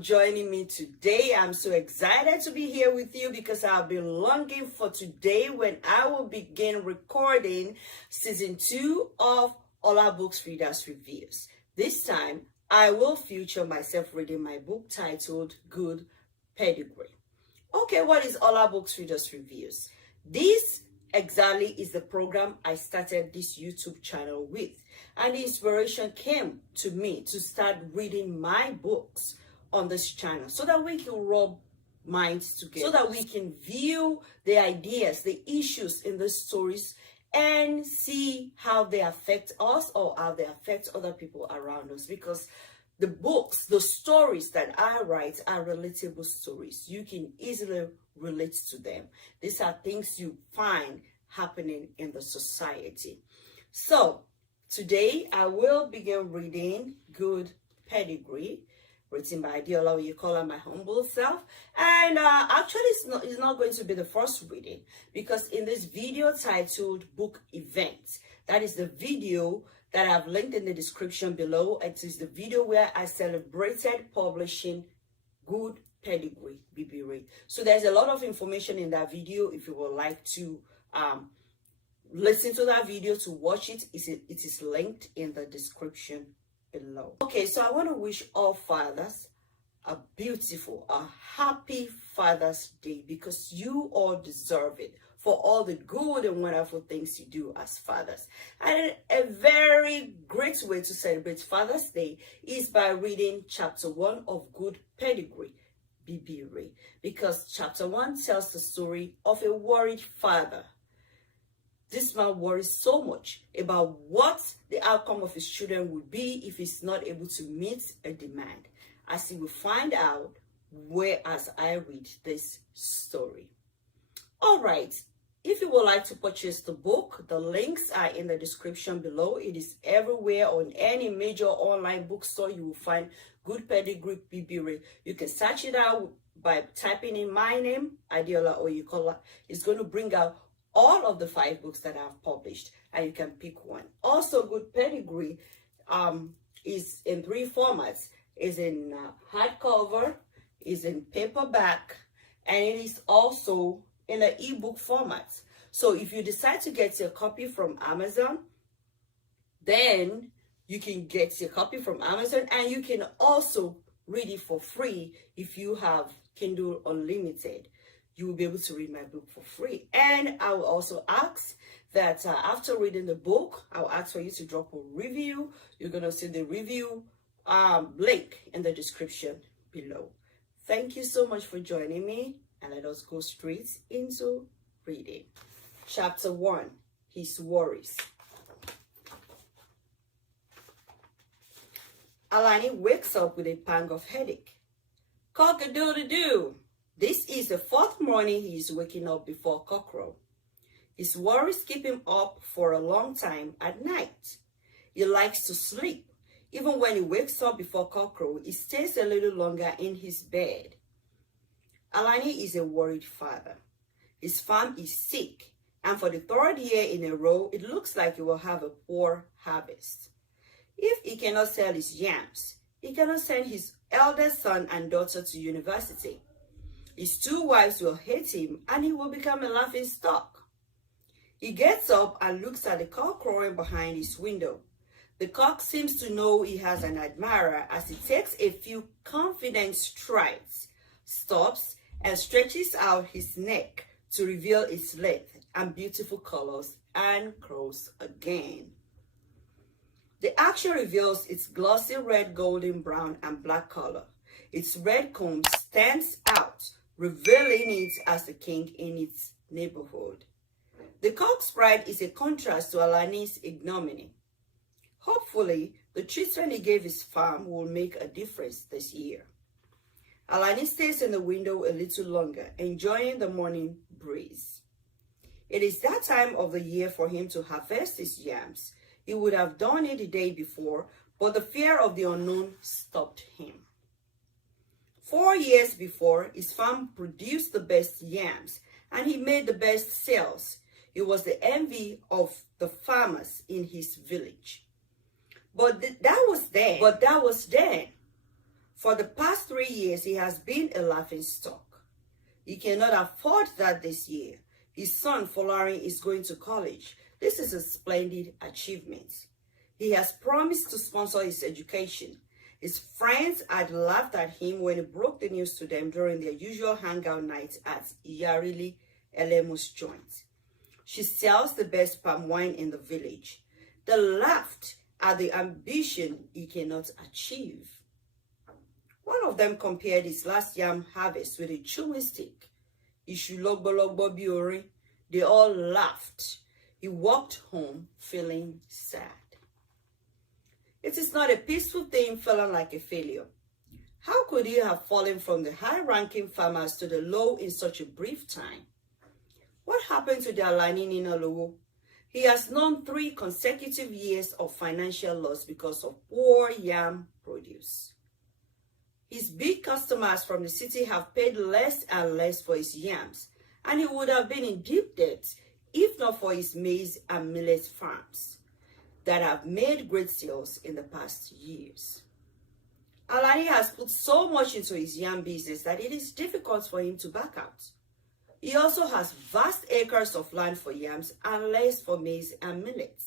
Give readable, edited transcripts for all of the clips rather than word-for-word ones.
joining me today. I'm so excited to be here with you because I've been longing for today when I will begin recording season 2 of Olabooks Readers Reviews. This time, I will feature myself reading my book titled Good Pedigree. Okay, what is Olabooks Readers Reviews? This exactly is the program I started this YouTube channel with. And the inspiration came to me to start reading my books on this channel so that we can rub minds together, so that we can view the ideas, the issues in the stories and see how they affect us or how they affect other people around us. Because the books, the stories that I write are relatable stories. You can easily relate to them. These are things you find happening in the society. So today I will begin reading Good Pedigree, written by Adiola, or you call her my humble self. And actually it's not going to be the first reading, because in this video titled Book Event, that is the video that I've linked in the description below. It is the video where I celebrated publishing Good Pedigree BB. So there's a lot of information in that video. If you would like to listen to that video, to watch it, it is linked in the description below. Okay, so I want to wish all fathers a beautiful, a happy Father's Day, because you all deserve it for all the good and wonderful things you do as fathers. And a very great way to celebrate Father's Day is by reading chapter 1 of Good Pedigree BB, because chapter 1 tells the story of a worried father. This man worries so much about what the outcome of his children would be if he's not able to meet a demand, as he will find out as I read this story. All right, if you would like to purchase the book, the links are in the description below. It is everywhere. On any major online bookstore, you will find Good Pedigree BB. You can search it out by typing in my name, Adiola Oyikola. It's going to bring out all of the 5 books that I've published, and you can pick one. Also, Good Pedigree is in 3 formats. Is in hardcover, is in paperback, and it is also in an ebook format. So if you decide to get your copy from Amazon, then you can get your copy from Amazon, and you can also read it for free if you have Kindle Unlimited. You will be able to read my book for free. And I will also ask that after reading the book, I'll ask for you to drop a review. You're going to see the review link in the description below. Thank you so much for joining me, and let us go straight into reading. Chapter 1, His Worries. Alani wakes up with a pang of headache. Cock-a-doodle-doo. This is the 4th morning he is waking up before cockcrow. His worries keep him up for a long time at night. He likes to sleep. Even when he wakes up before cockcrow, he stays a little longer in his bed. Alani is a worried father. His farm is sick, and for the 3rd year in a row, it looks like he will have a poor harvest. If he cannot sell his yams, he cannot send his eldest son and daughter to university. His 2 wives will hate him, and he will become a laughing stock. He gets up and looks at the cock crowing behind his window. The cock seems to know he has an admirer as he takes a few confident strides, stops, and stretches out his neck to reveal its length and beautiful colors, and crows again. The action reveals its glossy red, golden brown, and black color. Its red comb stands out, revealing it as the king in its neighborhood. The cock's pride is a contrast to Alani's ignominy. Hopefully, the treatment he gave his farm will make a difference this year. Alani stays in the window a little longer, enjoying the morning breeze. It is that time of the year for him to harvest his yams. He would have done it the day before, but the fear of the unknown stopped him. 4 years before, his farm produced the best yams, and he made the best sales. He was the envy of the farmers in his village. But that was then. For the past 3 years, he has been a laughing stock. He cannot afford that this year. His son, Folarin, is going to college. This is a splendid achievement. He has promised to sponsor his education. His friends had laughed at him when he broke the news to them during their usual hangout night at Yarili Elemus joint. She sells the best palm wine in the village. They laughed at the ambition he cannot achieve. One of them compared his last yam harvest with a chewing stick. They all laughed. He walked home feeling sad. It is not a peaceful thing feeling like a failure. How could he have fallen from the high-ranking farmers to the low in such a brief time? What happened to the Alani Ninalowo? He has known 3 consecutive years of financial loss because of poor yam produce. His big customers from the city have paid less and less for his yams, and he would have been in deep debt if not for his maize and millet farms that have made great sales in the past years. Alani has put so much into his yam business that it is difficult for him to back out. He also has vast acres of land for yams and less for maize and millet.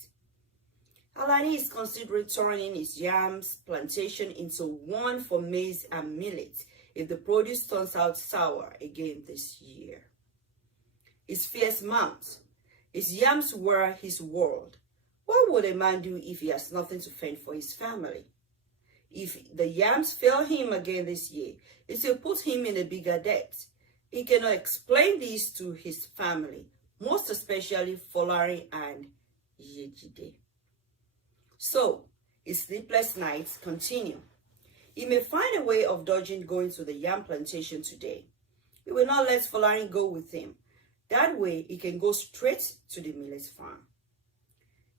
Alani is considering turning his yams plantation into one for maize and millet if the produce turns out sour again this year. His fears mount. His yams were his world. What would a man do if he has nothing to fend for his family? If the yams fail him again this year, it will put him in a bigger debt. He cannot explain this to his family, most especially Folarin and Yejide. So, his sleepless nights continue. He may find a way of dodging going to the yam plantation today. He will not let Folarin go with him. That way, he can go straight to the millet farm.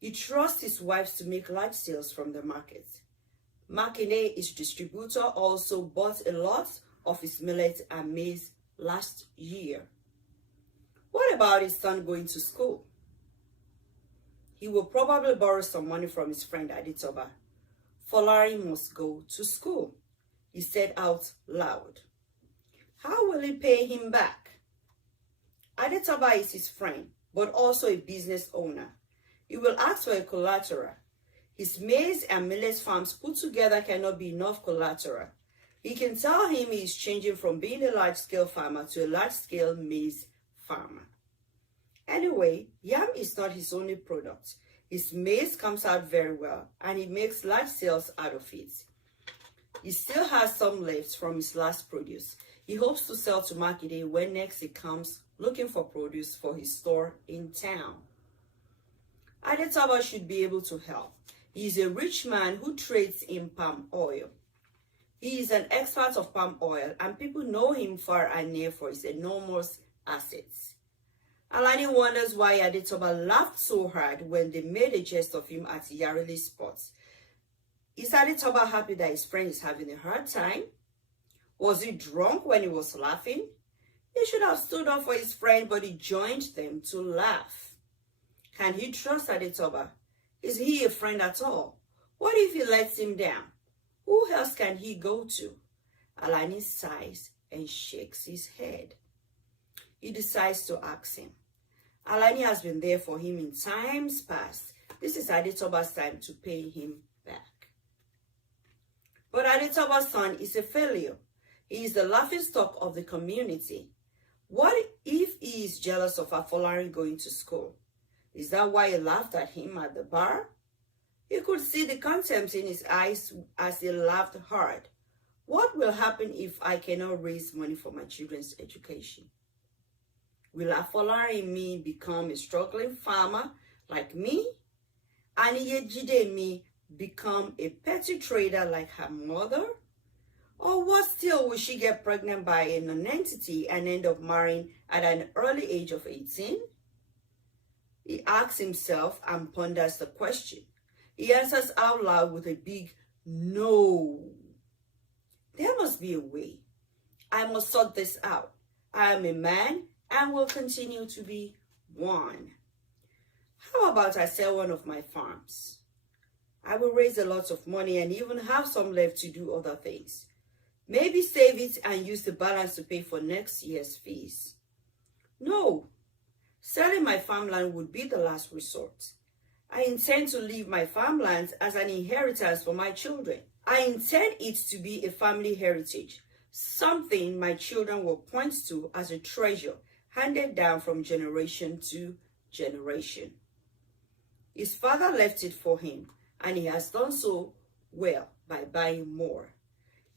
He trusts his wives to make large sales from the market. Makinde, his distributor, also bought a lot of his millet and maize last year. What about his son going to school? He will probably borrow some money from his friend Aditoba. Folarin must go to school, he said out loud. How will he pay him back? Aditoba is his friend, but also a business owner. He will ask for a collateral. His maize and millet farms put together cannot be enough collateral. He can tell him he is changing from being a large-scale farmer to a large-scale maize farmer. Anyway, yam is not his only product. His maize comes out very well, and he makes large sales out of it. He still has some left from his last produce. He hopes to sell to Makinde when next he comes looking for produce for his store in town. Adetoba should be able to help. He is a rich man who trades in palm oil. He is an expert of palm oil, and people know him far and near for his enormous assets. Alani wonders why Adetoba laughed so hard when they made a jest of him at Yarili Sports. Is Adetoba happy that his friend is having a hard time? Was he drunk when he was laughing? He should have stood up for his friend, but he joined them to laugh. Can he trust Adetoba? Is he a friend at all? What if he lets him down? Who else can he go to? Alani sighs and shakes his head. He decides to ask him. Alani has been there for him in times past. This is Adetoba's time to pay him back. But Adetoba's son is a failure. He is the laughingstock of the community. What if he is jealous of Folarin going to school? Is that why he laughed at him at the bar? You could see the contempt in his eyes as he laughed hard. What will happen if I cannot raise money for my children's education? Will Folarin me become a struggling farmer like me? And Yejide me become a petty trader like her mother? Or what still, will she get pregnant by a non-entity and end up marrying at an early age of 18? He asks himself and ponders the question. He answers out loud with a big no. There must be a way. I must sort this out. I am a man and will continue to be one. How about I sell one of my farms? I will raise a lot of money and even have some left to do other things. Maybe save it and use the balance to pay for next year's fees. No, selling my farmland would be the last resort. I intend to leave my farmlands as an inheritance for my children. I intend it to be a family heritage, something my children will point to as a treasure handed down from generation to generation. His father left it for him, and he has done so well by buying more.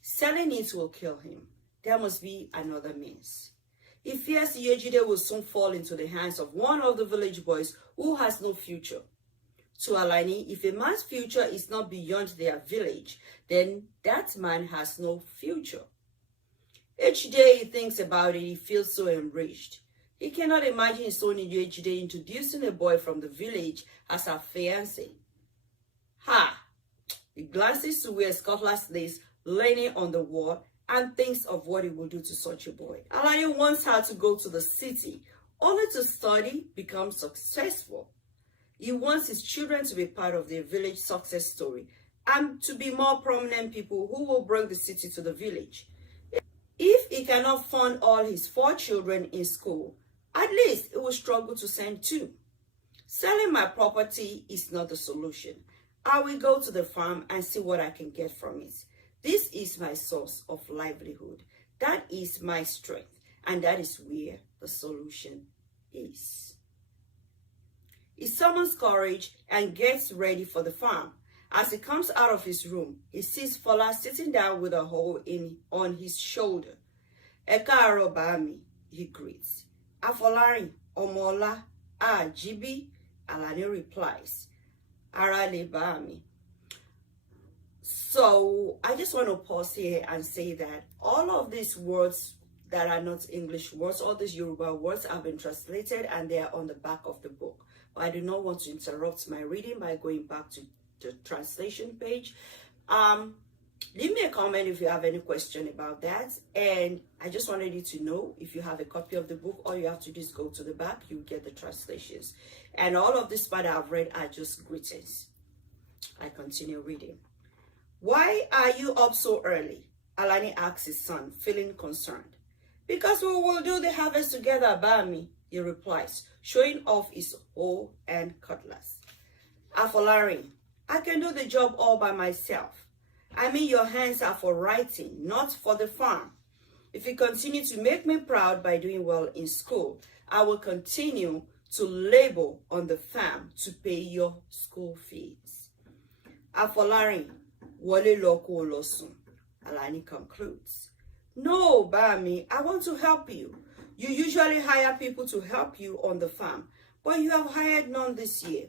Selling it will kill him. There must be another means. He fears Iyejide will soon fall into the hands of one of the village boys who has no future. To Alani, if a man's future is not beyond their village, then that man has no future. Each day he thinks about it, he feels so enraged. He cannot imagine his son Iyejide introducing a boy from the village as her fiancé. Ha! He glances to where his cutlass lays leaning on the wall and thinks of what he will do to such a boy. Alani wants her to go to the city, only to study, become successful. He wants his children to be part of their village success story and to be more prominent people who will bring the city to the village. If he cannot fund all his 4 children in school, at least he will struggle to send 2. Selling my property is not the solution. I will go to the farm and see what I can get from it. This is my source of livelihood. That is my strength, and that is where the solution is. He summons courage and gets ready for the farm. As he comes out of his room, he sees Fola sitting down with a hole on his shoulder. Ẹ káàárọ̀ bá mi, he greets. Afolarin, Omola, Jibi, Alani replies. Ara le bá mi. So I just want to pause here and say that all of these words that are not English words, all these Yoruba words have been translated and they are on the back of the book. But I do not want to interrupt my reading by going back to the translation page. Leave me a comment if you have any question about that. And I just wanted you to know, if you have a copy of the book, all you have to do is go to the back, you get the translations. And all of this part I've read are just greetings. I continue reading. Why are you up so early? Alani asks his son, feeling concerned. Because we will do the harvest together, Bami, he replies, showing off his hoe and cutlass. Afolarin, I can do the job all by myself. I mean, your hands are for writing, not for the farm. If you continue to make me proud by doing well in school, I will continue to labor on the farm to pay your school fees. Afolarin, wole loko losun. Alani concludes. No, Bami, I want to help you. You usually hire people to help you on the farm, but you have hired none this year.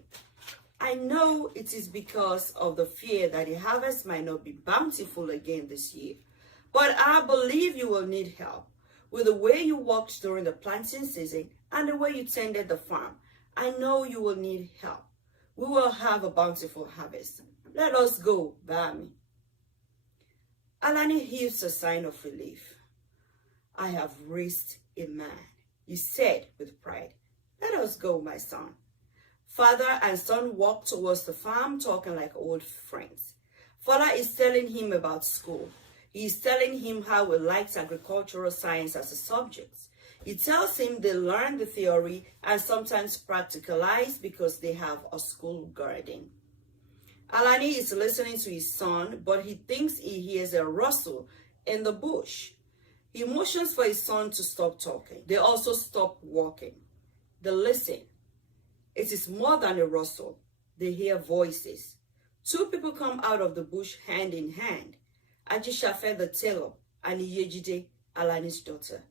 I know it is because of the fear that the harvest might not be bountiful again this year, but I believe you will need help. With the way you worked during the planting season and the way you tended the farm, I know you will need help. We will have a bountiful harvest. Let us go, Bami. Alani heaves a sign of relief. I have raised a man, he said with pride. Let us go, my son. Father and son walk towards the farm, talking like old friends. Father is telling him about school. He is telling him how he likes agricultural science as a subject. He tells him they learn the theory and sometimes practicalize because they have a school garden. Alani is listening to his son, but he thinks he hears a rustle in the bush. He motions for his son to stop talking. They also stop walking. They listen. It is more than a rustle. They hear voices. 2 people come out of the bush hand in hand. Ajishafe the tailor and Iyejide, Alani's daughter.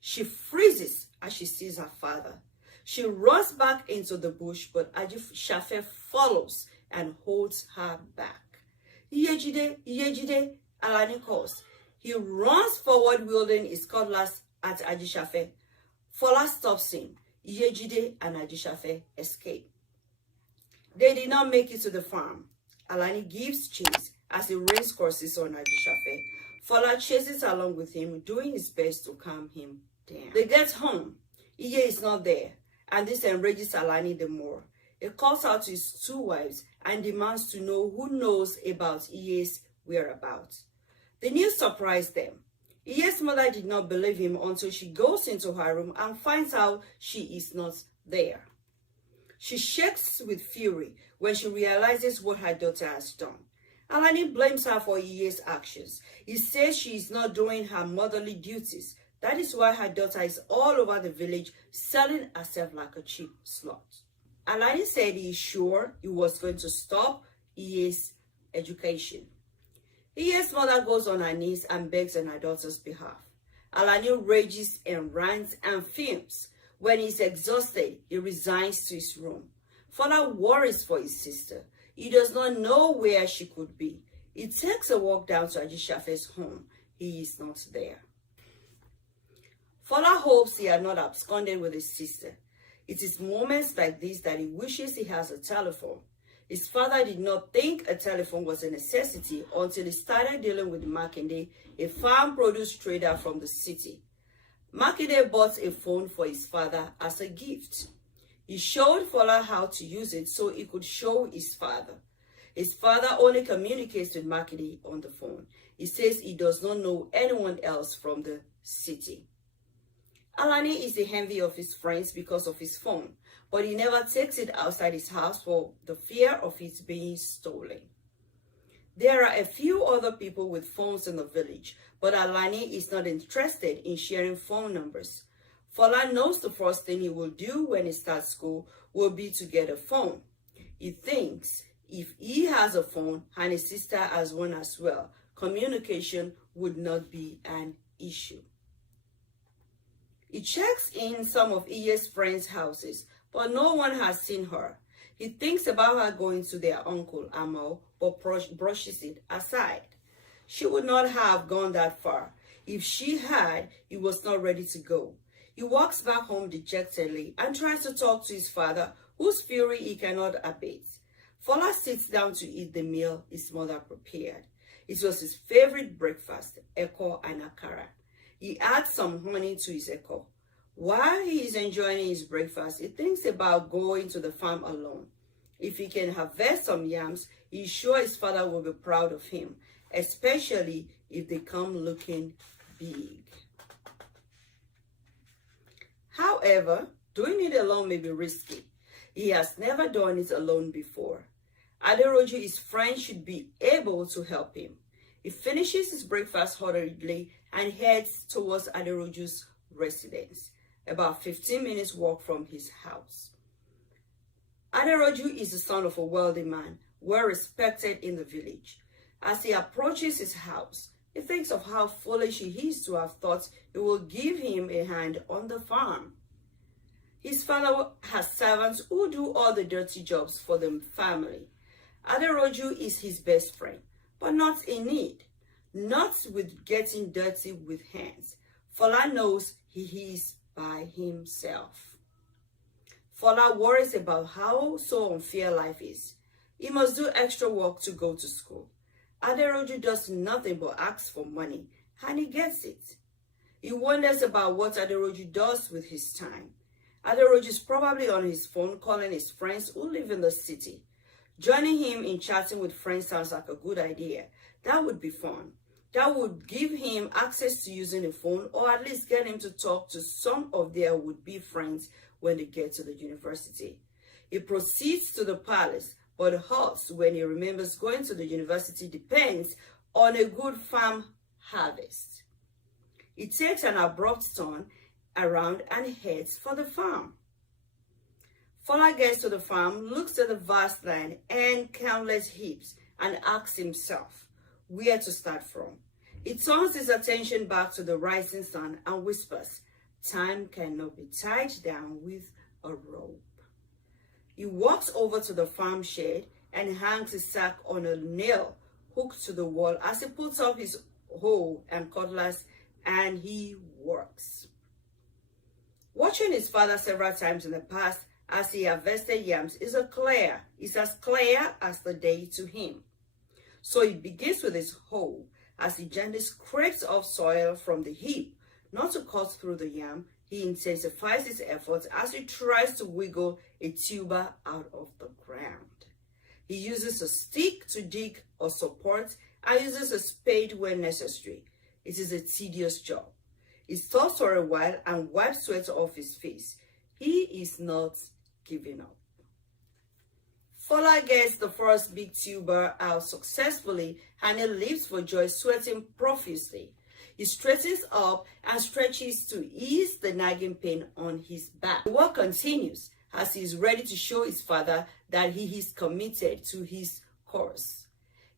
She freezes as she sees her father. She runs back into the bush, but Ajishafe follows and holds her back. Iyejide, Iyejide, Alani calls. He runs forward wielding his cutlass at Ajishafe. Fola stops him. Iyejide and Ajishafe escape. They did not make it to the farm. Alani gives chase as he rains curses on Ajishafe. Fola chases along with him, doing his best to calm him down. They get home. Iye is not there, and this enrages Alani the more. He calls out to his 2 wives and demands to know who knows about Iye's whereabouts. The news surprised them. Iye's mother did not believe him until she goes into her room and finds out she is not there. She shakes with fury when she realizes what her daughter has done. Alani blames her for Iye's actions. He says she is not doing her motherly duties. That is why her daughter is all over the village selling herself like a cheap slut. Alani said he is sure he was going to stop Iye's education. Iye's mother goes on her knees and begs on her daughter's behalf. Alani rages and rants and fumes. When he's exhausted, he resigns to his room. Fola worries for his sister. He does not know where she could be. He takes a walk down to Ajishafe's home. He is not there. Fola hopes he had not absconded with his sister. It is moments like this that he wishes he has a telephone. His father did not think a telephone was a necessity until he started dealing with Makinde, a farm produce trader from the city. Makinde bought a phone for his father as a gift. He showed Fola how to use it so he could show his father. His father only communicates with Makinde on the phone. He says he does not know anyone else from the city. Alani is the envy of his friends because of his phone, but he never takes it outside his house for the fear of it being stolen. There are a few other people with phones in the village, but Alani is not interested in sharing phone numbers. Fola knows the first thing he will do when he starts school will be to get a phone. He thinks if he has a phone and his sister has one as well, communication would not be an issue. He checks in some of Iye's friends' houses, but no one has seen her. He thinks about her going to their uncle, Amal, but brushes it aside. She would not have gone that far. If she had, he was not ready to go. He walks back home dejectedly and tries to talk to his father, whose fury he cannot abate. Fola sits down to eat the meal his mother prepared. It was his favorite breakfast, eko and akara. He adds some honey to his eko. While he is enjoying his breakfast, he thinks about going to the farm alone. If he can harvest some yams, he is sure his father will be proud of him, especially if they come looking big. However, doing it alone may be risky. He has never done it alone before. Aderoju, his friend, should be able to help him. He finishes his breakfast hurriedly and heads towards Aderoju's residence, about 15 minutes walk from his house. Aderoju is the son of a wealthy man, well respected in the village. As he approaches his house, he thinks of how foolish he is to have thought he will give him a hand on the farm. His father has servants who do all the dirty jobs for the family. Aderoju is his best friend, but not in need, not with getting dirty with hands. Fola knows he is by himself. Fola worries about how so unfair life is. He must do extra work to go to school. Aderoju does nothing but ask for money, and he gets it. He wonders about what Aderoju does with his time. Aderoju is probably on his phone calling his friends who live in the city. Joining him in chatting with friends sounds like a good idea. That would be fun. That would give him access to using a phone, or at least get him to talk to some of their would-be friends when they get to the university. He proceeds to the palace, but hurts when he remembers going to the university depends on a good farm harvest. He takes an abrupt turn around and heads for the farm. Fola gets to the farm, looks at the vast land and countless heaps, and asks himself where to start from. He turns his attention back to the rising sun and whispers, "Time cannot be tied down with a rope." He walks over to the farm shed and hangs his sack on a nail hooked to the wall as he puts up his hoe and cutlass, and he works. Watching his father several times in the past as he harvested yams is as clear as the day to him. So he begins with his hoe as he gently scrapes off soil from the heap. Not to cut through the yam, he intensifies his efforts as he tries to wiggle a tuber out of the ground. He uses a stick to dig or support and uses a spade when necessary. It is a tedious job. He stops for a while and wipes sweat off his face. He is not giving up. Fola gets the first big tuber out successfully and he leaps for joy, sweating profusely. He straightens up and stretches to ease the nagging pain on his back. The work continues as he is ready to show his father that he is committed to his course.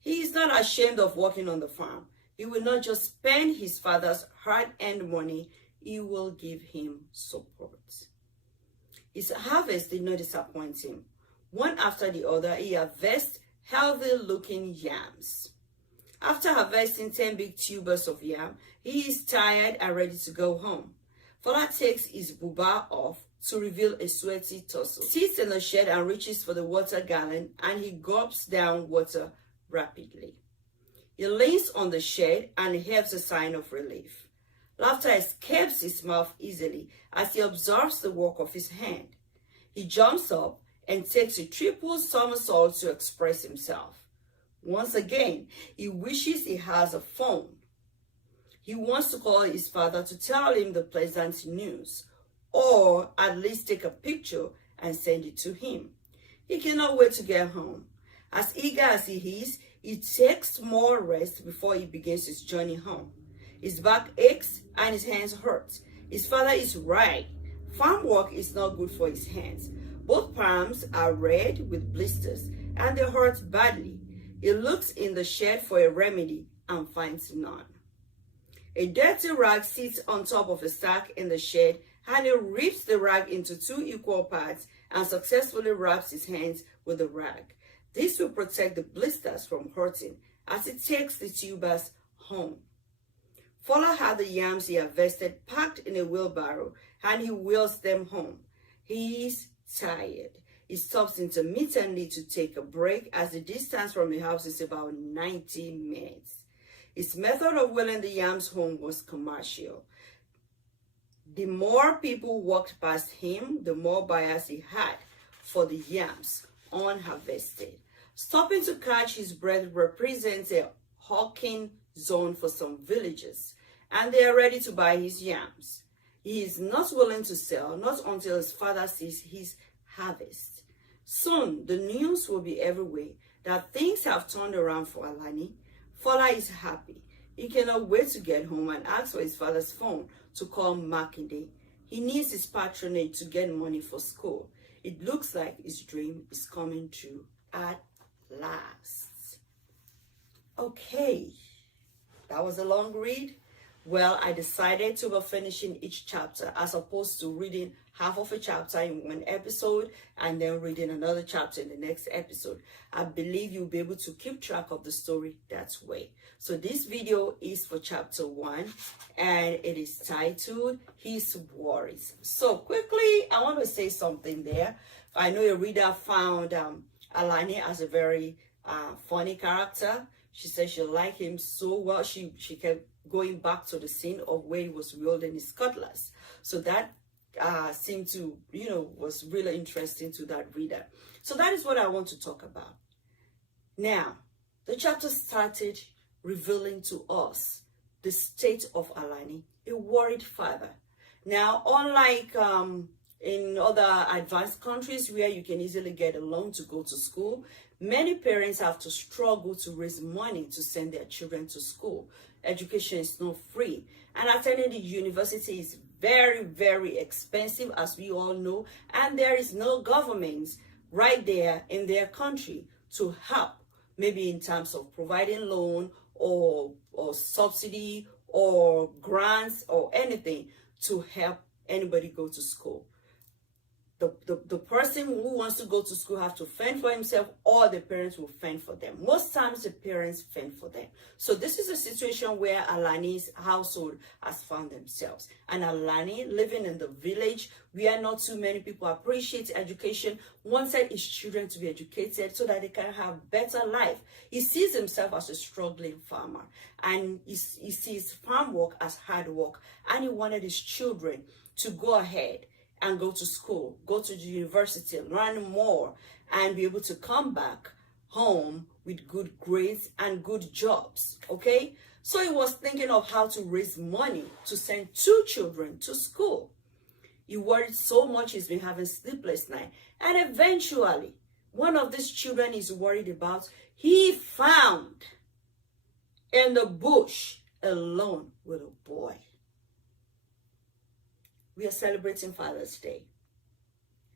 He is not ashamed of working on the farm. He will not just spend his father's hard-earned money, he will give him support. His harvest did not disappoint him. One after the other, he harvests healthy-looking yams. After harvesting 10 big tubers of yam, he is tired and ready to go home. Fola takes his buba off to reveal a sweaty torso. He sits in the shed and reaches for the water gallon, and he gulps down water rapidly. He leans on the shed and heaves a sign of relief. Laughter escapes his mouth easily as he observes the work of his hand. He jumps up and takes a triple somersault to express himself. Once again, he wishes he has a phone. He wants to call his father to tell him the pleasant news, or at least take a picture and send it to him. He cannot wait to get home. As eager as he is, he takes more rest before he begins his journey home. His back aches and his hands hurt. His father is right. Farm work is not good for his hands. Both palms are red with blisters and they hurt badly. He looks in the shed for a remedy and finds none. A dirty rag sits on top of a sack in the shed, and he rips the rag into 2 equal parts and successfully wraps his hands with the rag. This will protect the blisters from hurting as he takes the tubers home. Fola had the yams he harvested packed in a wheelbarrow and he wheels them home. He is tired. He stops intermittently to take a break as the distance from the house is about 90 minutes. His method of wheeling the yams home was commercial. The more people walked past him, the more buyers he had for the yams unharvested. Stopping to catch his breath represents a hawking zone for some villagers, and they are ready to buy his yams. He is not willing to sell, not until his father sees his harvest. Soon, the news will be everywhere that things have turned around for Alani. Fola is happy. He cannot wait to get home and ask for his father's phone to call Makinde. He needs his patronage to get money for school. It looks like his dream is coming true at last. Okay, that was a long read. Well, I decided to be finishing each chapter as opposed to reading half of a chapter in one episode and then reading another chapter in the next episode. I believe you'll be able to keep track of the story that way. So this video is for chapter 1 and it is titled His Worries. So quickly, I want to say something there. I know a reader found Alani as a very funny character. She said she liked him so well. She kept going back to the scene of where he was wielding his cutlass. So that seemed to, was really interesting to that reader. So that is what I want to talk about. Now, the chapter started revealing to us the state of Alani, a worried father. Now, unlike in other advanced countries where you can easily get a loan to go to school, many parents have to struggle to raise money to send their children to school. Education is not free, and attending the university is very, very expensive, as we all know, and there is no government right there in their country to help, maybe in terms of providing loan or subsidy or grants or anything to help anybody go to school. The person who wants to go to school have to fend for himself, or the parents will fend for them. Most times the parents fend for them. So this is a situation where Alani's household has found themselves. And Alani, living in the village where not too many people appreciate education, wanted his children to be educated so that they can have better life. He sees himself as a struggling farmer, and he sees farm work as hard work, and he wanted his children to go ahead and go to school, go to the university, learn more, and be able to come back home with good grades and good jobs, okay? So he was thinking of how to raise money to send 2 children to school. He worried so much he's been having sleepless nights. And eventually, one of these children he's worried about, he found in the bush alone with a boy. We are celebrating Father's Day.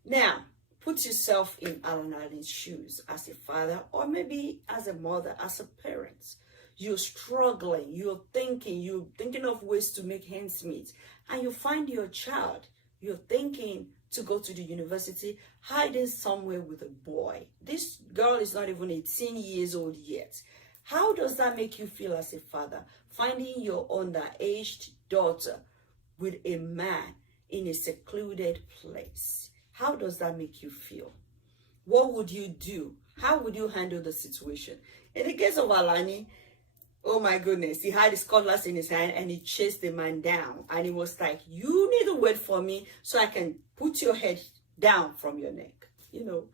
Now, put yourself in Alani's shoes as a father or maybe as a mother, as a parent. You're struggling, you're thinking of ways to make ends meet, and you find your child, you're thinking to go to the university, hiding somewhere with a boy. This girl is not even 18 years old yet. How does that make you feel as a father? Finding your underaged daughter with a man in a secluded place. How does that make you feel? What would you do? How would you handle the situation? In the case of Alani, oh my goodness, he had his cutlass in his hand and he chased the man down. And he was like, you need to wait for me so I can put your head down from your neck. You know,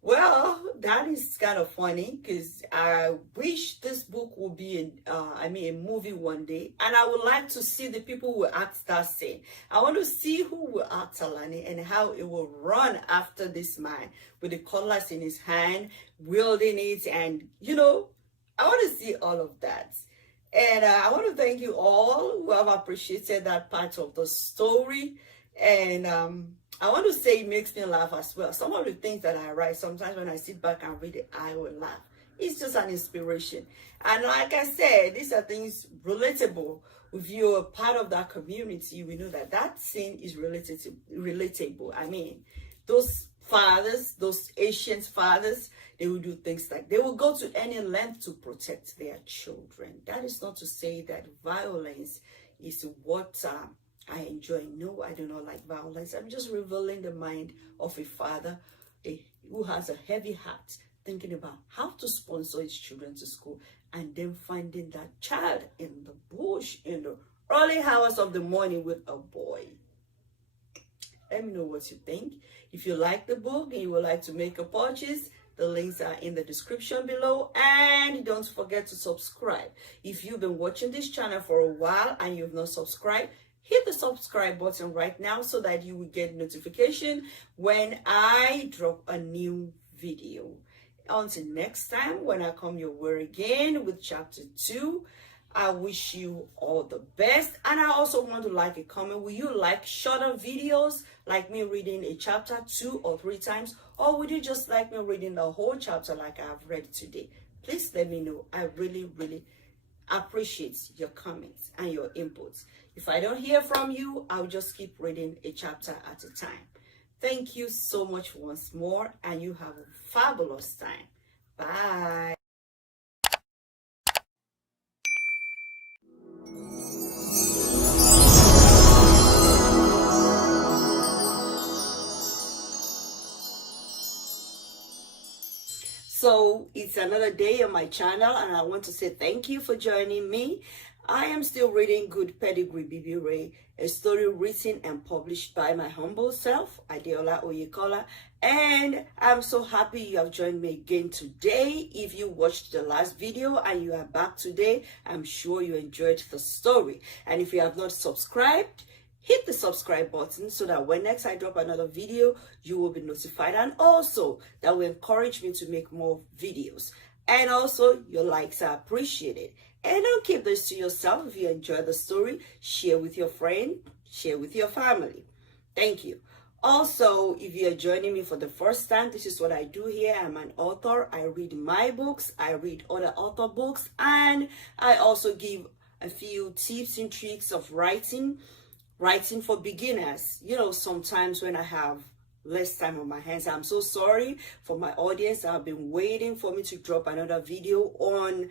well, that is kind of funny because I wish this book would be a movie one day. And I would like to see the people who act that scene. I want to see who will act Alani and how it will run after this man with the cutlass in his hand, wielding it, and, you know, I want to see all of that. And I want to thank you all who have appreciated that part of the story. And I want to say it makes me laugh as well. Some of the things that I write, sometimes when I sit back and read it, I will laugh. It's just an inspiration. And like I said, these are things relatable. If you're a part of that community, we know that that scene is relatable. I mean, those fathers, those ancient fathers, they will do things like they will go to any length to protect their children. That is not to say that violence is what I enjoy. No, I do not like violence. I'm just revealing the mind of a father who has a heavy heart, thinking about how to sponsor his children to school and then finding that child in the bush in the early hours of the morning with a boy. Let me know what you think. If you like the book and you would like to make a purchase, the links are in the description below. And don't forget to subscribe. If you've been watching this channel for a while and you've not subscribed, hit the subscribe button right now so that you will get notification when I drop a new video. Until next time, when I come your way again with chapter 2, I wish you all the best. And I also want to like a comment. Will you like shorter videos, like me reading a chapter 2 or 3 times? Or would you just like me reading the whole chapter like I've read today? Please let me know. I really, really appreciate your comments and your inputs. If I don't hear from you, I'll just keep reading a chapter at a time. Thank you so much once more, and you have a fabulous time. Bye. So it's another day on my channel, and I want to say thank you for joining me. I am still reading Good Pedigree Bibi Ray, a story written and published by my humble self, Adeola Oyekola, and I'm so happy you have joined me again today. If you watched the last video and you are back today, I'm sure you enjoyed the story. And if you have not subscribed, hit the subscribe button so that when next I drop another video, you will be notified. And also, that will encourage me to make more videos. And also, your likes are appreciated. And don't keep this to yourself. If you enjoy the story, share with your friend, share with your family. Thank you. Also, if you are joining me for the first time, this is what I do here. I'm an author. I read my books. I read other author books. And I also give a few tips and tricks of writing for beginners. You know, sometimes when I have less time on my hands, I'm so sorry for my audience that have been waiting for me to drop another video on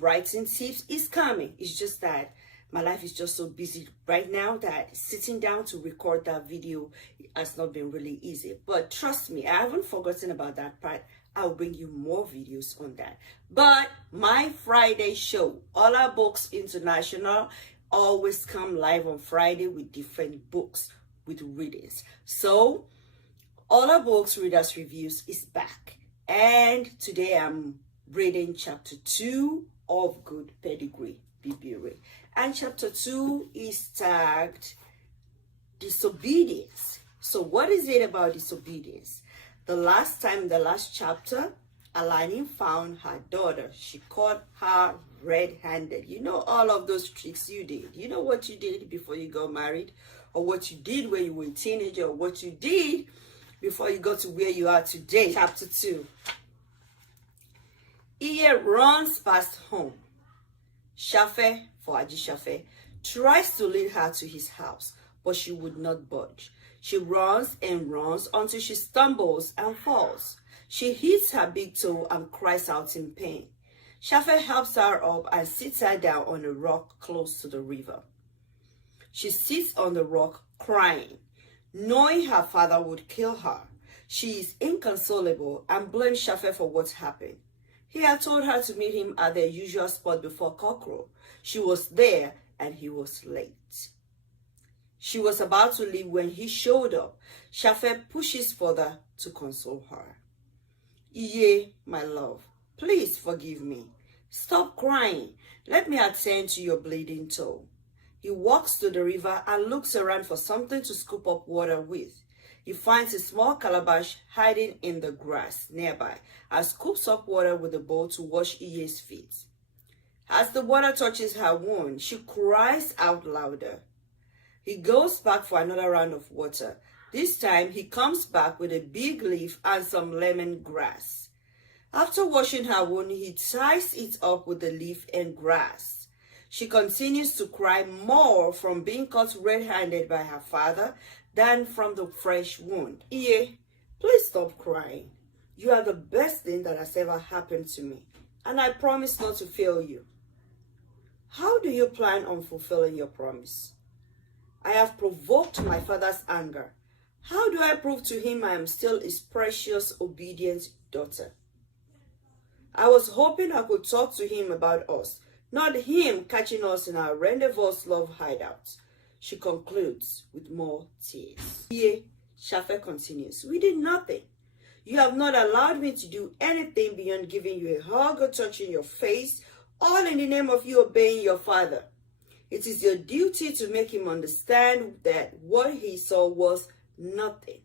writing tips. Is coming. It's just that my life is just so busy right now that sitting down to record that video has not been really easy. But trust me, I haven't forgotten about that part. I'll bring you more videos on that. But my Friday show, Olabooks International, always come live on Friday with different books, with readings. So Olabooks Readers Reviews is back. And today I'm reading chapter 2 of Good Pedigree, Pedigree. And chapter 2 is tagged disobedience. So what is it about disobedience? The last chapter, Alani found her daughter. She caught her red-handed. You know all of those tricks you did. You know what you did before you got married, or what you did when you were a teenager, or what you did before you got to where you are today. Chapter 2. Iye runs past home. Shafe, for Aji Shafe, tries to lead her to his house, but she would not budge. She runs and runs until she stumbles and falls. She hits her big toe and cries out in pain. Shafe helps her up and sits her down on a rock close to the river. She sits on the rock crying, knowing her father would kill her. She is inconsolable and blames Shafe for what happened. He had told her to meet him at their usual spot before cockcrow. She was there and he was late. She was about to leave when he showed up. Shafe pushes further to console her. Iye, my love, please forgive me. Stop crying. Let me attend to your bleeding toe. He walks to the river and looks around for something to scoop up water with. He finds a small calabash hiding in the grass nearby and scoops up water with a bowl to wash Iye's feet. As the water touches her wound, she cries out louder. He goes back for another round of water. This time, he comes back with a big leaf and some lemongrass. After washing her wound, he ties it up with the leaf and grass. She continues to cry more from being caught red-handed by her father than from the fresh wound. Iye, please stop crying. You are the best thing that has ever happened to me, and I promise not to fail you. How do you plan on fulfilling your promise? I have provoked my father's anger. How do I prove to him I am still his precious, obedient daughter? I was hoping I could talk to him about us, not him catching us in our rendezvous love hideout. She concludes with more tears. Iye, Shafe continues, we did nothing. You have not allowed me to do anything beyond giving you a hug or touching your face, all in the name of you obeying your father. It is your duty to make him understand that what he saw was nothing.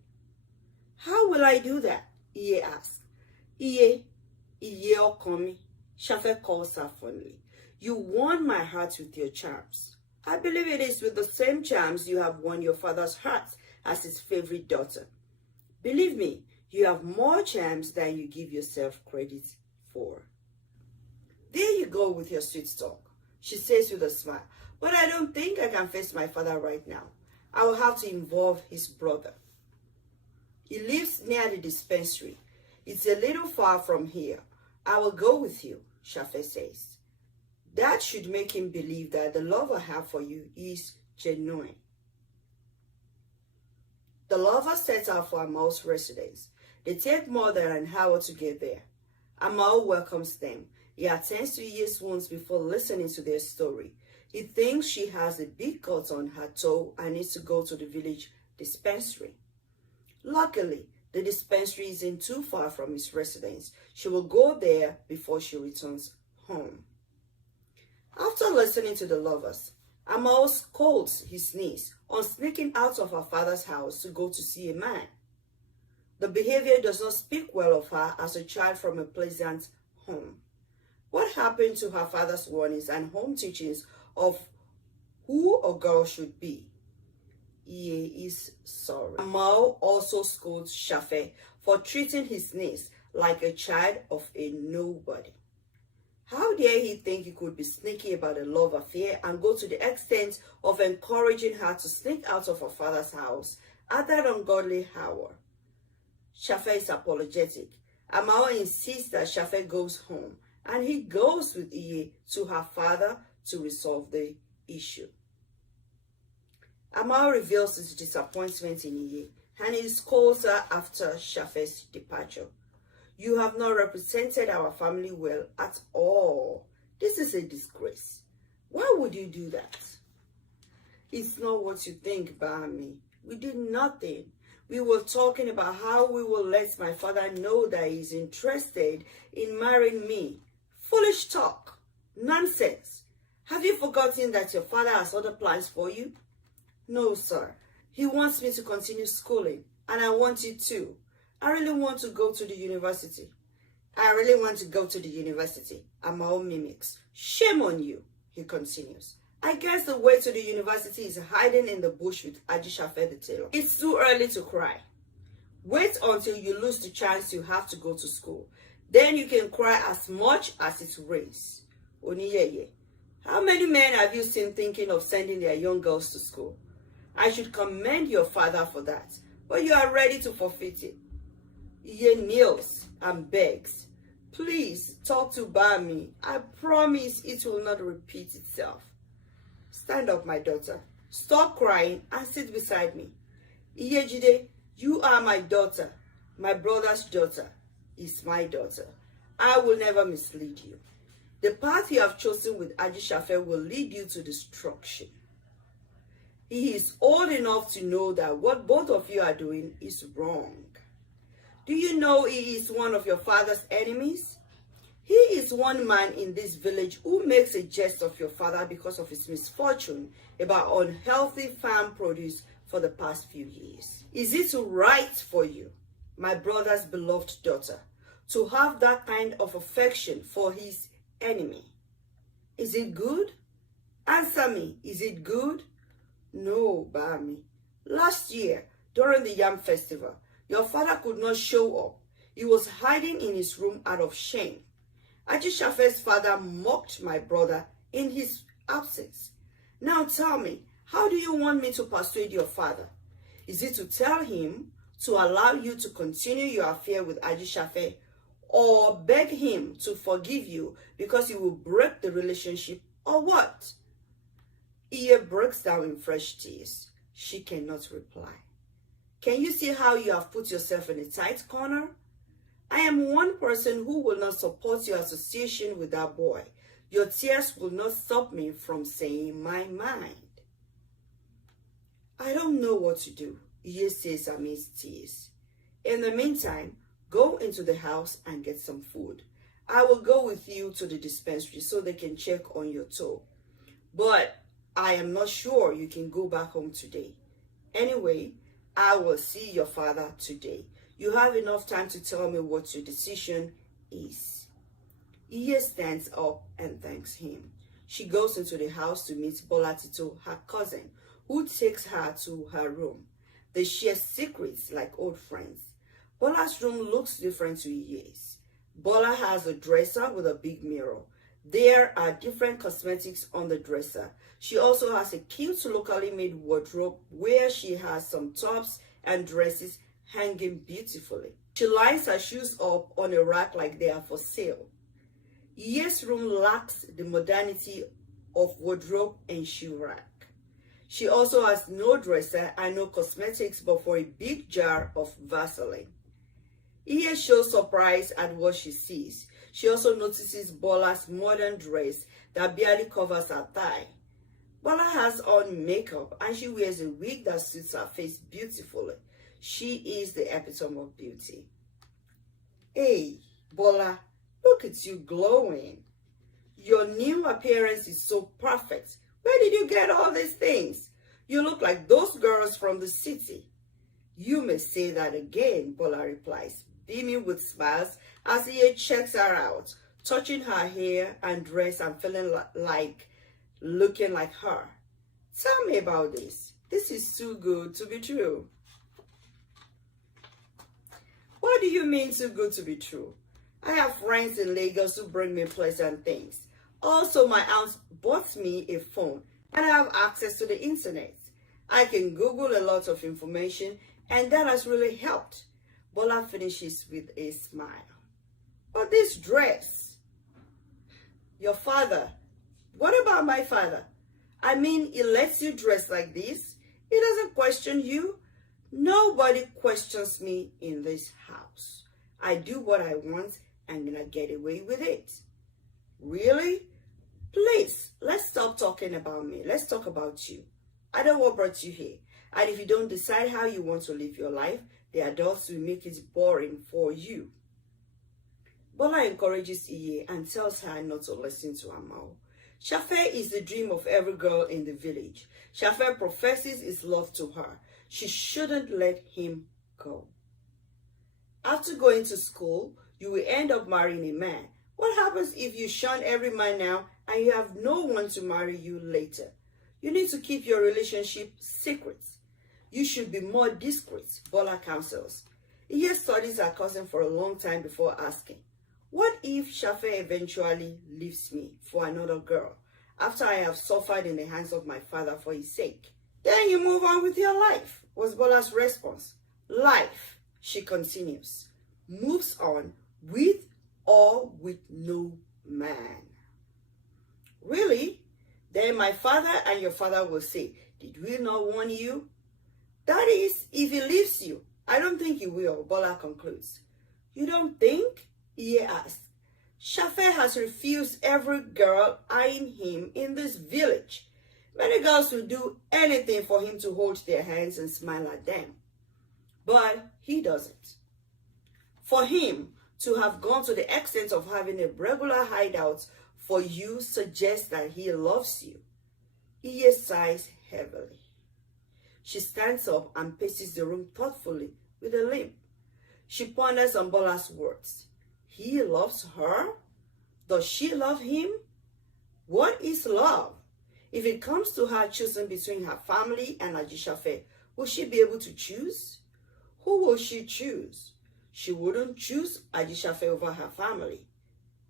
How will I do that? Iye asked. Iye Okomi, Shafe calls her fondly. You won my heart with your charms. I believe it is with the same charms you have won your father's heart as his favorite daughter. Believe me, you have more charms than you give yourself credit for. There you go with your sweet talk, she says with a smile. But I don't think I can face my father right now. I will have to involve his brother. He lives near the dispensary. It's a little far from here. I will go with you, Shafe says. That should make him believe that the love I have for you is genuine. The lovers set out for Amal's residence. They take more than an hour to get there. Amal welcomes them. He attends to Iye's wounds before listening to their story. He thinks she has a big cut on her toe and needs to go to the village dispensary. Luckily, the dispensary isn't too far from his residence. She will go there before she returns home. After listening to the lovers, Amal scolds his niece on sneaking out of her father's house to go to see a man. The behavior does not speak well of her as a child from a pleasant home. What happened to her father's warnings and home teachings of who a girl should be? Iye is sorry. Amal also scolds Shafe for treating his niece like a child of a nobody. How dare he think he could be sneaky about a love affair and go to the extent of encouraging her to sneak out of her father's house at that ungodly hour? Shafe is apologetic. Amal insists that Shafe goes home, and he goes with Iye to her father to resolve the issue. Amal reveals his disappointment in Iye, and he scolds her after Shafe's departure. You have not represented our family well at all. This is a disgrace. Why would you do that? It's not what you think about me. We did nothing. we were talking about how we will let my father know that he's interested in marrying me. Foolish talk. Nonsense. Have you forgotten that your father has other plans for you? No, sir. He wants me to continue schooling, and I want you too. I really want to go to the university. I really want to go to the university. And my own mimics. Shame on you, he continues. I guess the way to the university is hiding in the bush with Ajishafe the tailor. It's too early to cry. Wait until you lose the chance you have to go to school. Then you can cry as much as it rains. Oniyeye, how many men have you seen thinking of sending their young girls to school? I should commend your father for that, but you are ready to forfeit it. Iye kneels and begs, please talk to Bami. I promise it will not repeat itself. Stand up, my daughter. Stop crying and sit beside me. Iyejide, you are my daughter. My brother's daughter is my daughter. I will never mislead you. The path you have chosen with Ajishafe will lead you to destruction. He is old enough to know that what both of you are doing is wrong. Do you know he is one of your father's enemies? He is one man in this village who makes a jest of your father because of his misfortune about unhealthy farm produce for the past few years. Is it right for you, my brother's beloved daughter, to have that kind of affection for his enemy? Is it good? Answer me, is it good? No, Bami. Last year, during the Yam Festival, your father could not show up. He was hiding in his room out of shame. Ajishafe's father mocked my brother in his absence. Now tell me, how do you want me to persuade your father? Is it to tell him to allow you to continue your affair with Ajishafe, or beg him to forgive you because he will break the relationship, or what? Iya breaks down in fresh tears. She cannot reply. Can you see how you have put yourself in a tight corner? I am one person who will not support your association with that boy. Your tears will not stop me from saying my mind. I don't know what to do, Iye says amidst tears. In the meantime, go into the house and get some food. I will go with you to the dispensary so they can check on your toe. But I am not sure you can go back home today. Anyway, I will see your father today. You have enough time to tell me what your decision is. Iye stands up and thanks him. She goes into the house to meet Bola Tito, her cousin, who takes her to her room. They share secrets like old friends. Bola's room looks different to Iye's. Bola has a dresser with a big mirror. There are different cosmetics on the dresser. She also has a cute locally made wardrobe where she has some tops and dresses hanging beautifully. She lines her shoes up on a rack like they are for sale. Iye's room lacks the modernity of wardrobe and shoe rack. She also has no dresser and no cosmetics but for a big jar of Vaseline. Iye shows surprise at what she sees. She also notices Bola's modern dress that barely covers her thigh. Bola has on makeup and she wears a wig that suits her face beautifully. She is the epitome of beauty. Hey, Bola, look at you glowing. Your new appearance is so perfect. Where did you get all these things? You look like those girls from the city. You may say that again, Bola replies, beaming with smiles as he checks her out, touching her hair and dress and feeling like looking like her. Tell me about this. This is too good to be true. What do you mean too good to be true? I have friends in Lagos who bring me pleasant things. Also, my aunt bought me a phone and I have access to the internet. I can Google a lot of information and that has really helped. Bola finishes with a smile. But this dress, your father, what about my father? I mean, he lets you dress like this. He doesn't question you. Nobody questions me in this house. I do what I want. I'm gonna get away with it. Really? Please, let's stop talking about me. Let's talk about you. I know what brought you here. And if you don't decide how you want to live your life, the adults will make it boring for you. Bola encourages Iye and tells her not to listen to Amao. Shafe is the dream of every girl in the village. Shafe professes his love to her. She shouldn't let him go. After going to school, you will end up marrying a man. What happens if you shun every man now and you have no one to marry you later? You need to keep your relationship secret. You should be more discreet, Bola counsels. Iye studies her cousin for a long time before asking, what if Shafe eventually leaves me for another girl after I have suffered in the hands of my father for his sake? Then you move on with your life, was Bola's response. Life, she continues, moves on with or with no man. Really? Then my father and your father will say, did we not warn you? That is, if he leaves you. I don't think he will, Bola concludes. You don't think? Iye asks. Shafe has refused every girl eyeing him in this village. Many girls will do anything for him to hold their hands and smile at them. But he doesn't. For him to have gone to the extent of having a regular hideout for you suggests that he loves you. Iye sighs heavily. She stands up and paces the room thoughtfully with a limp. She ponders on Bola's words. He loves her? Does she love him? What is love? If it comes to her choosing between her family and Ajishafe, will she be able to choose? Who will she choose? She wouldn't choose Ajishafe over her family.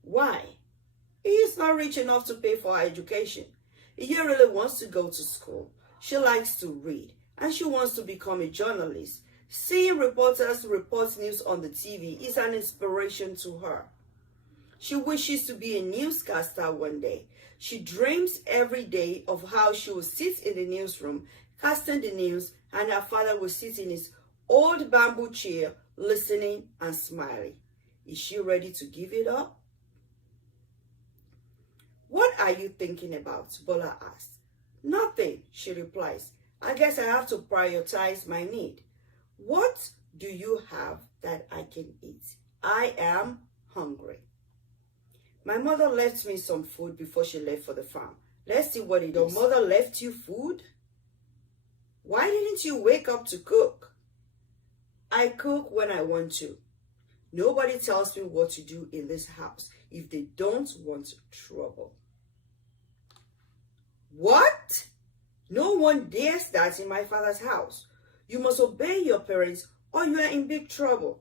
Why? He is not rich enough to pay for her education. Iye really wants to go to school. She likes to read, and she wants to become a journalist. Seeing reporters report news on the TV is an inspiration to her. She wishes to be a newscaster one day. She dreams every day of how she will sit in the newsroom, casting the news, and her father will sit in his old bamboo chair, listening and smiling. Is she ready to give it up? What are you thinking about? Bola asks. Nothing, she replies. I guess I have to prioritize my need. What do you have that I can eat? I am hungry. My mother left me some food before she left for the farm. Let's see what it is. Your mother left you food? Why didn't you wake up to cook? I cook when I want to. Nobody tells me what to do in this house if they don't want trouble. What? No one dares that in my father's house. You must obey your parents or you are in big trouble.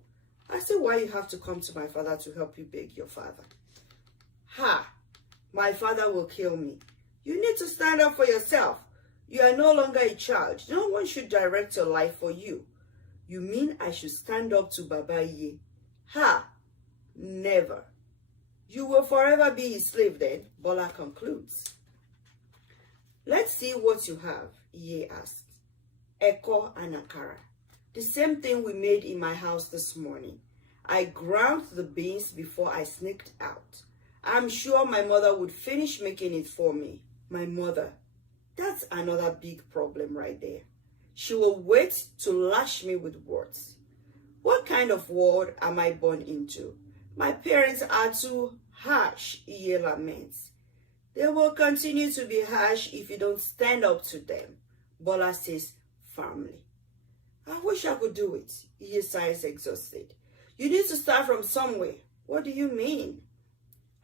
I see why you have to come to my father to help you beg your father. Ha! My father will kill me. You need to stand up for yourself. You are no longer a child. No one should direct your life for you. You mean I should stand up to Baba Iye? Ha! Never. You will forever be his slave then, Bola concludes. Let's see what you have, Iye asked. Eko and akara. The same thing we made in my house this morning. I ground the beans before I sneaked out. I'm sure my mother would finish making it for me. My mother. That's another big problem right there. She will wait to lash me with words. What kind of world am I born into? My parents are too harsh, Iye laments. They will continue to be harsh if you don't stand up to them, Bola says firmly. I wish I could do it, Iye sighs exhausted. You need to start from somewhere. What do you mean?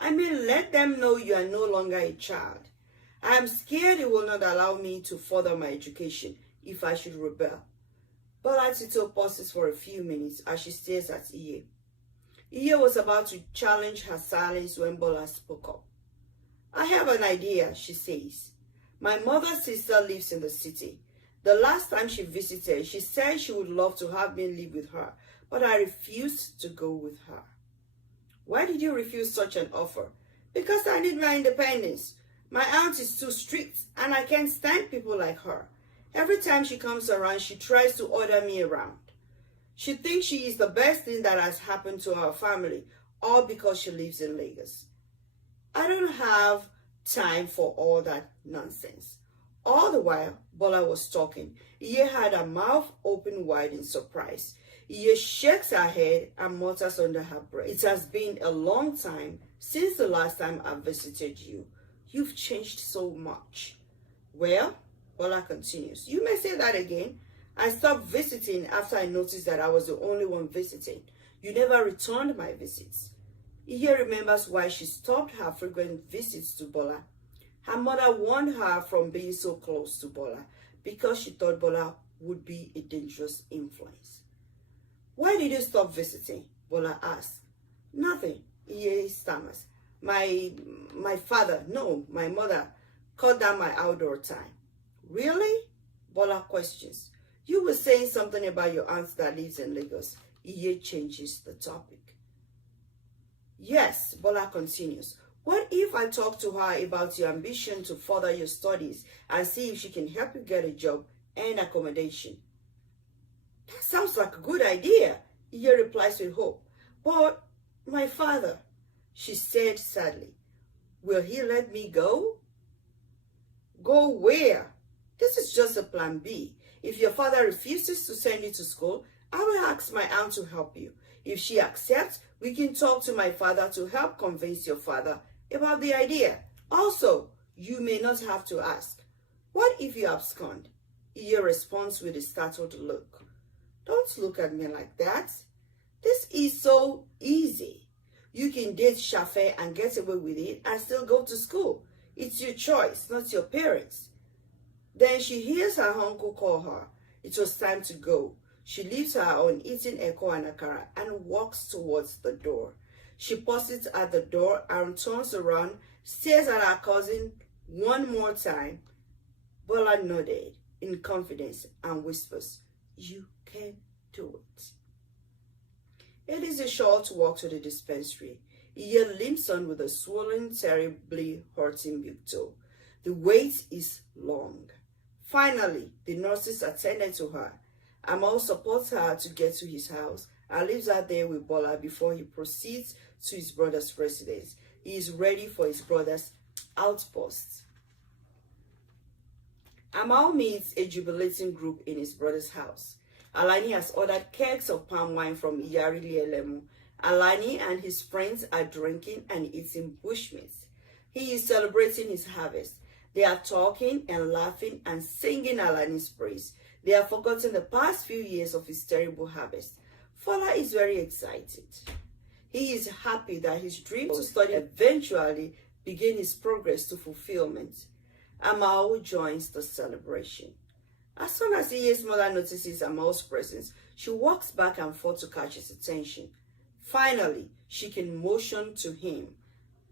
I mean, let them know you are no longer a child. I am scared it will not allow me to further my education if I should rebel. Bola Tito pauses for a few minutes as she stares at Iye. Iye was about to challenge her silence when Bola spoke up. I have an idea, she says. My mother's sister lives in the city. The last time she visited, she said she would love to have me live with her, but I refused to go with her. Why did you refuse such an offer? Because I need my independence. My aunt is too strict, and I can't stand people like her. Every time she comes around, she tries to order me around. She thinks she is the best thing that has happened to our family, all because she lives in Lagos. I don't have time for all that nonsense. All the while, Bola was talking. Iye had her mouth open wide in surprise. Iye shakes her head and mutters under her breath. It has been a long time since the last time I visited you. You've changed so much. Well, Bola continues. You may say that again. I stopped visiting after I noticed that I was the only one visiting. You never returned my visits. Iye remembers why she stopped her frequent visits to Bola. Her mother warned her from being so close to Bola because she thought Bola would be a dangerous influence. Why did you stop visiting? Bola asked. Nothing, Iye stammers. My mother cut down my outdoor time. Really? Bola questions. You were saying something about your aunt that lives in Lagos. Iye changes the topic. Yes, Bola continues. What if I talk to her about your ambition to further your studies and see if she can help you get a job and accommodation? That sounds like a good idea, Iye replies with hope. But my father, she said sadly, will he let me go? Go where? This is just a plan B. If your father refuses to send you to school, I will ask my aunt to help you. If she accepts, we can talk to my father to help convince your father about the idea. Also, you may not have to ask. What if you abscond? Iye responds with a startled look. Don't look at me like that. This is so easy. You can date Shafe and get away with it and still go to school. It's your choice, not your parents. Then she hears her uncle call her. It was time to go. She leaves her on eating eko and akara and walks towards the door. She pauses at the door and turns around, stares at her cousin one more time. Bola nodded in confidence and whispers, you can do it. It is a short walk to the dispensary. Iye limps on with a swollen, terribly hurting big toe. The wait is long. Finally, the nurses attended to her. Amal supports her to get to his house and leaves her there with Bola before he proceeds to his brother's residence. He is ready for his brother's outpost. Amal meets a jubilating group in his brother's house. Alani has ordered kegs of palm wine from Iyari Lielemu. Alani and his friends are drinking and eating bushmeat. He is celebrating his harvest. They are talking and laughing and singing Alani's praise. They have forgotten the past few years of his terrible harvest. Fola is very excited. He is happy that his dream to study eventually begin his progress to fulfillment. Amal joins the celebration. As soon as Iye's mother notices Amal's presence, she walks back and forth to catch his attention. Finally, she can motion to him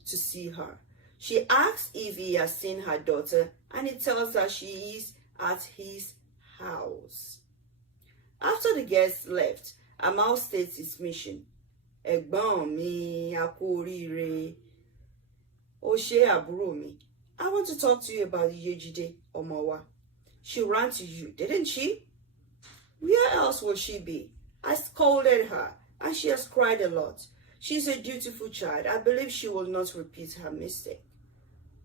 to see her. She asks if he has seen her daughter, and he tells her she is at his house. After the guests left, Amal states his mission. Ẹ̀gbọ́n mi, a kú oríire. Ó ṣé àbúrò mi. I want to talk to you about Yejide Omowa. She ran to you, didn't she? Where else would she be? I scolded her, and she has cried a lot. She's a dutiful child. I believe she will not repeat her mistake.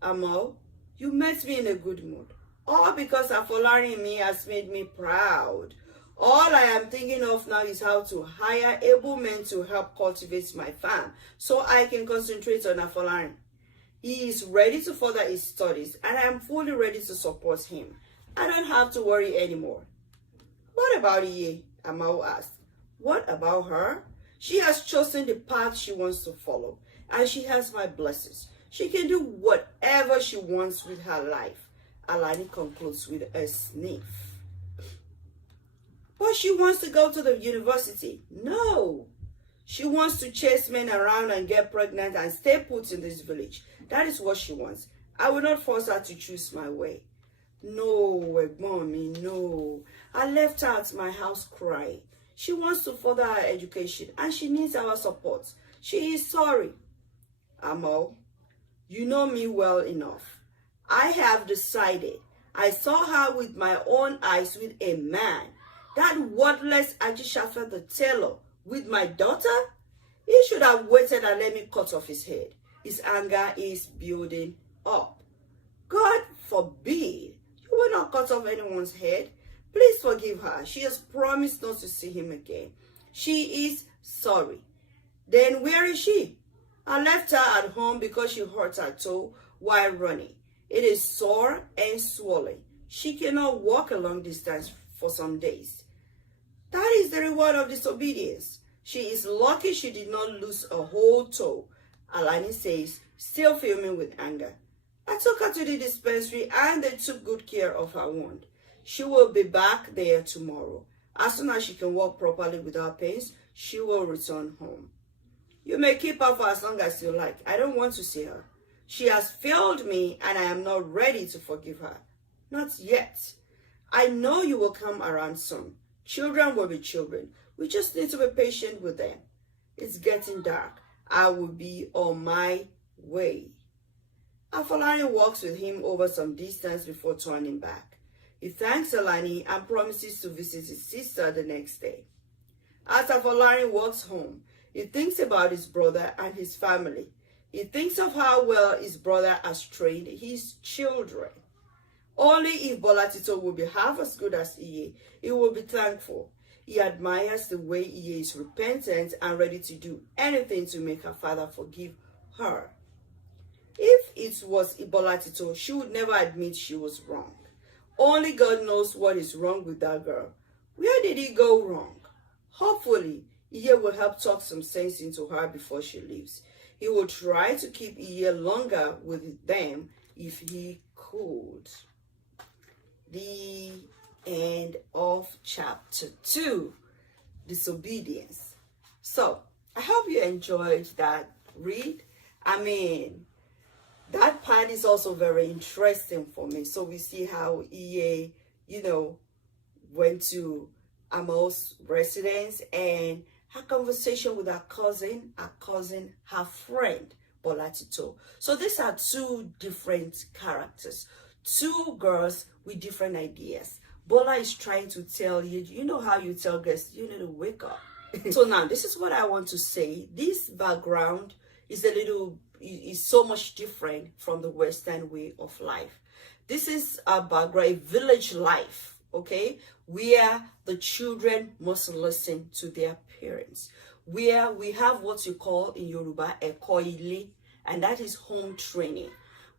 Amal, you met me in a good mood. All because Afolari in me has made me proud. All I am thinking of now is how to hire able men to help cultivate my farm so I can concentrate on Afolari. He is ready to further his studies, and I am fully ready to support him. I don't have to worry anymore. What about Iye? Amal asked. What about her? She has chosen the path she wants to follow, and she has my blessings. She can do whatever she wants with her life. Alani concludes with a sniff. But she wants to go to the university. No. She wants to chase men around and get pregnant and stay put in this village. That is what she wants. I will not force her to choose my way. No, ẹ̀gbọ́n mi, no. I left her at my house crying. She wants to further her education and she needs our support. She is sorry. Amal, you know me well enough. I have decided. I saw her with my own eyes with a man. That worthless Ajishafa the tailor with my daughter? He should have waited and let me cut off his head. His anger is building up. God forbid. You will not cut off anyone's head. Please forgive her. She has promised not to see him again. She is sorry. Then where is she? I left her at home because she hurt her toe while running. It is sore and swollen. She cannot walk a long distance for some days. That is the reward of disobedience. She is lucky she did not lose a whole toe, Alani says, still fuming with anger. I took her to the dispensary and they took good care of her wound. She will be back there tomorrow. As soon as she can walk properly without pains, she will return home. You may keep her for as long as you like. I don't want to see her. She has failed me and I am not ready to forgive her. Not yet. I know you will come around soon. Children will be children. We just need to be patient with them. It's getting dark. I will be on my way. Alani walks with him over some distance before turning back. He thanks Alani and promises to visit his sister the next day. As Alani walks home, he thinks about his brother and his family. He thinks of how well his brother has trained his children. Only if Bolatito will be half as good as Iye, he will be thankful. He admires the way Iye is repentant and ready to do anything to make her father forgive her. If it was Bolatito, she would never admit she was wrong. Only God knows what is wrong with that girl. Where did he go wrong? Hopefully, Iye will help talk some sense into her before she leaves. He will try to keep Iye longer with them if he could. The end of chapter 2, disobedience. So, I hope you enjoyed that read. I mean, that part is also very interesting for me. So we see how Iye, went to Amo's residence and her conversation with her cousin, her friend, Bolatito. So these are two different characters, two girls with different ideas. Bola is trying to tell you, you know how you tell girls, you need to wake up. So now, this is what I want to say. This background is so much different from the Western way of life. This is a background, a village life, okay, where the children must listen to their parents, where we have what you call in Yoruba ekoile, and that is home training,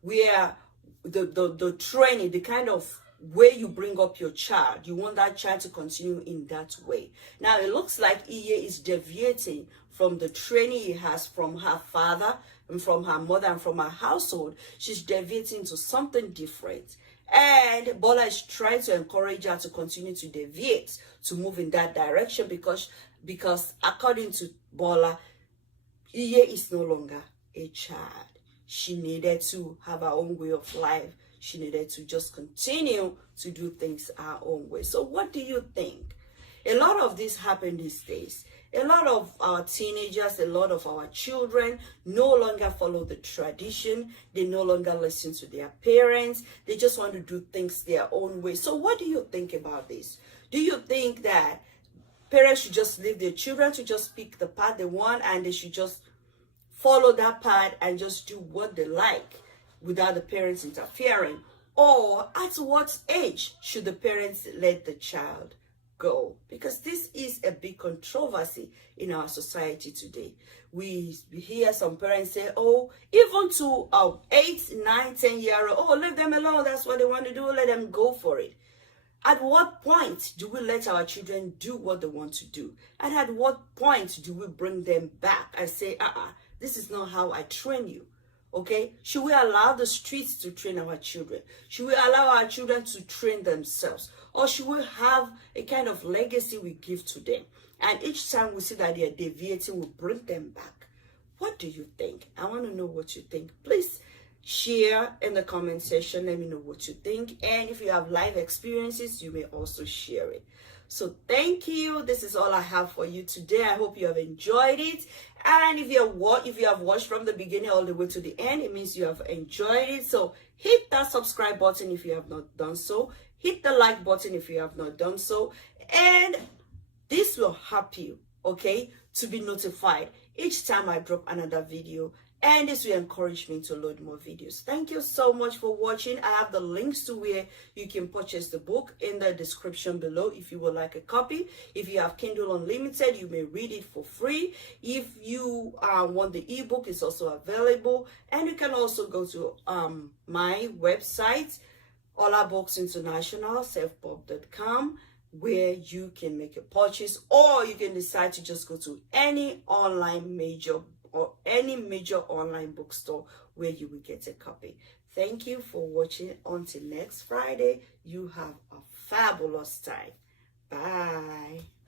where the training, the kind of way you bring up your child, you want that child to continue in that way. Now it looks like Iye is deviating from the training he has from her father and from her mother and from her household. She's deviating to something different. And Bola is trying to encourage her to continue to deviate, to move in that direction, because according to Bola, Iye is no longer a child. She needed to have her own way of life. She needed to just continue to do things her own way. So what do you think? A lot of this happen these days. A lot of our teenagers, a lot of our children no longer follow the tradition. They no longer listen to their parents. They just want to do things their own way. So what do you think about this? Do you think that parents should just leave their children to just pick the path they want and they should just follow that path and just do what they like without the parents interfering? Or at what age should the parents let the child go? Because this is a big controversy in our society today. We hear some parents say, oh, even to 8, 9, 10-year-old, oh, leave them alone, that's what they want to do, let them go for it. At what point do we let our children do what they want to do? And at what point do we bring them back and say, this is not how I train you? Okay, should we allow the streets to train our children? Should we allow our children to train themselves? Or should we have a kind of legacy we give to them? And each time we see that they are deviating, we bring them back. What do you think? I want to know what you think. Please share in the comment section. Let me know what you think. And if you have live experiences, you may also share it. So thank you. This is all I have for you today. I hope you have enjoyed it. And if you have watched from the beginning all the way to the end, it means you have enjoyed it. So hit that subscribe button if you have not done so. Hit the like button if you have not done so. And this will help you, okay, to be notified each time I drop another video and this will encourage me to load more videos. Thank you so much for watching. I have the links to where you can purchase the book in the description below if you would like a copy. If you have Kindle Unlimited, you may read it for free. If you want the ebook, it's also available. And you can also go to my website, Olabooks International, selfpub.com, where you can make a purchase, or you can decide to just go to any major online bookstore where you will get a copy. Thank you for watching. Until next Friday, you have a fabulous time. Bye.